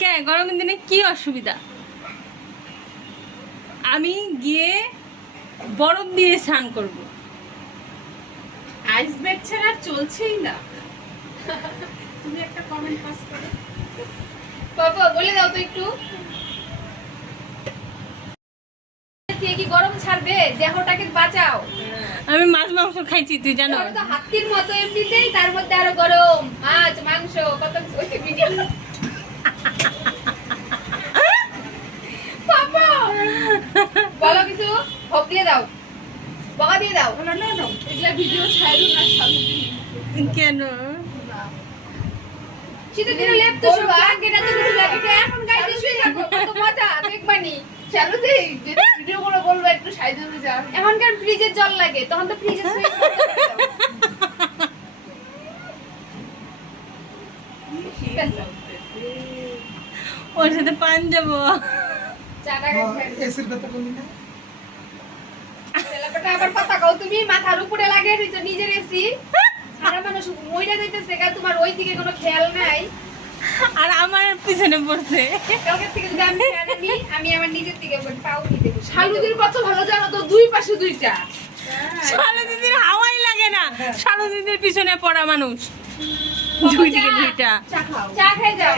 কে গরমের দিনে কি অসুবিধা? আমি গিয়ে বরফ দিয়ে স্নান করব। আইস ব্যাগ ছাড়া চলছেই না। তুমি একটা কমেন্ট পাস করো বাবা, বলে দাও তো একটু। কি গরম ছাড়বে? দেহটাকে বাঁচাও। আমি মাছ মাংস খাইছি, তুই জানো। তো হাতির মতো এমনিতেই, তার মধ্যে আরো গরম মাছ মাংস কত ওইটা ভিডিও। বাবা বলো কিছু, হোপ দিয়ে দাও, বকা দিয়ে দাও। বলো না না, এগুলা ভিডিও ছাড়ো না সামনে। কেন? শীতের দিনে লেপ তো সব ব্ল্যাঙ্কেট এত কিছু লাগে, তো এখন গায়ে দিয়ে শুয়ে থাকো, কত মজা দেখবানি। চলো যে ভিডিও করে বলবো একটু সাইজে যা। এখনকার ফ্রিজের জল লাগে, তখন তো ফ্রিজে শুয়ে ওর সাথে পান যাবো। আবার কথা কও, তুমি মাথার উপরে লাগিয়ে দিছো নিজের এসি। সারা মানুষ মইরা যাইতেছে, তোমার ওই দিকে কোনো খেয়াল নাই। আর আমার পিছনে পড়ছে। কালকে থেকে যদি আমি ফ্যান আনি, আমি আমার নিজের দিকে পাও দিয়ে দেবো। শালুদির কত ভালো জানো তো, দুই পাশে দুইটা। শালু দিদির হাওয়াই লাগে না, শালু দিদির পিছনে পড়া মানুষ। দুই দিকে দুইটা। চা খাও। চা খাই যাও।